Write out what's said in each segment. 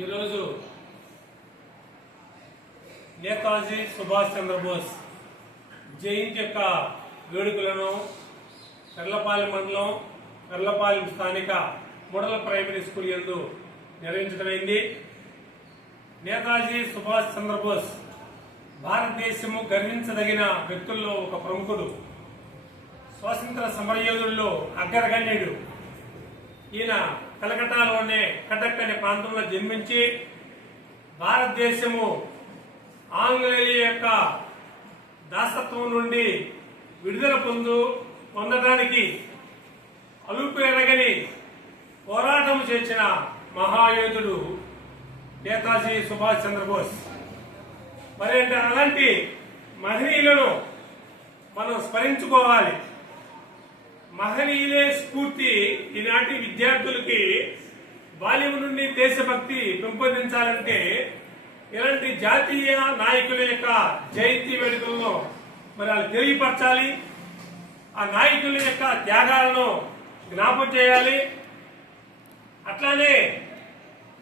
ఈరోజు నేతాజీ సుభాష్ చంద్రబోస్ జయంతి యొక్క వేడుకలను కర్లపాలెం మండలం కర్లపాలెం స్థానిక మోడల్ ప్రైమరీ స్కూల్ యందు నిర్వహించడమైంది. నేతాజీ సుభాష్ చంద్రబోస్ భారతదేశము గర్వించదగిన వ్యక్తుల్లో ఒక ప్రముఖుడు, స్వాతంత్ర సమరయోధుల్లో అగ్రగణ్యుడు. ఈయన కలకటాలోనే కటక్ అనే ప్రాంతంలో జన్మించి భారతదేశము ఆంగ్లేయుల యొక్క దాసత్వం నుండి విడుదల పొందడానికి అలుపు ఎరగని పోరాటం చేసిన మహాయోధుడు నేతాజీ సుభాష్ చంద్రబోస్. మరి అలాంటి మహనీయులను మనం స్మరించుకోవాలి. మహనీయులే స్ఫూర్తి. ఈనాటి విద్యార్థులకి బాల్యం నుండి దేశభక్తి పెంపొందించాలంటే ఇలాంటి జాతీయ నాయకుల యొక్క జయంతి వేడుకలను మరి వాళ్ళు తెలియపరచాలి. ఆ నాయకుల యొక్క త్యాగాలను జ్ఞాపకం చేయాలి. అట్లానే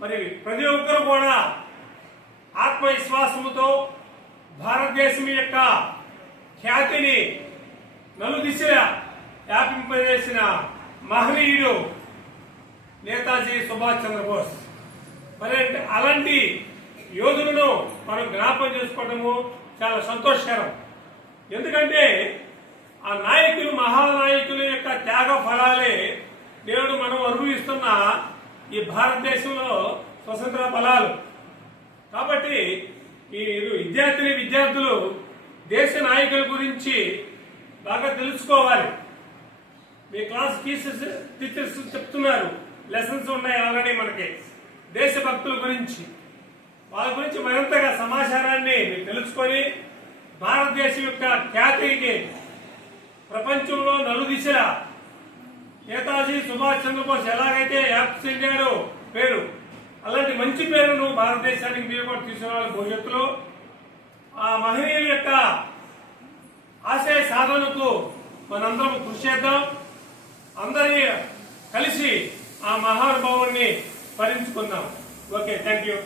మరి ప్రతి ఒక్కరు కూడా ఆత్మవిశ్వాసముతో భారతదేశం యొక్క ఖ్యాతిని నలుదిశలా వ్యాపింపజేసిన మహనీయుడు నేతాజీ సుభాష్ చంద్రబోస్. మరి అలాంటి యోధులను మనం జ్ఞాపకం చేసుకోవడము చాలా సంతోషకరం. ఎందుకంటే ఆ నాయకులు, మహానాయకుల యొక్క త్యాగ ఫలాలే దేవుడు మనం అనుభవిస్తున్న ఈ భారతదేశంలో స్వతంత్ర ఫలాలు. కాబట్టి ఈ విద్యార్థులు దేశ నాయకుల గురించి బాగా తెలుసుకోవాలి. మీ క్లాస్ టీచర్స్ చెప్తున్నారు, లెసన్స్ ఉన్నాయి ఆల్రెడీ మనకి దేశభక్తుల గురించి. వాళ్ళ గురించి మరింతగా సమాచారాన్ని మీరు తెలుసుకొని భారతదేశం యొక్క ఖ్యాతికి ప్రపంచంలో నలుదిశలా నేతాజీ సుభాష్ చంద్రబోస్ ఎలాగైతే వ్యాప్తి చెందాడో పేరు, అలాంటి మంచి పేరును భారతదేశానికి మీరు కూడా తీసుకురావాలి. భవిష్యత్తులో ఆ మహనీయుల యొక్క ఆశయ సాధనకు మనందరం కృషి చేద్దాం. అందరి కలిసి ఆ మహానుభావుణ్ణి స్మరించుకుందాం. Okay, thank you.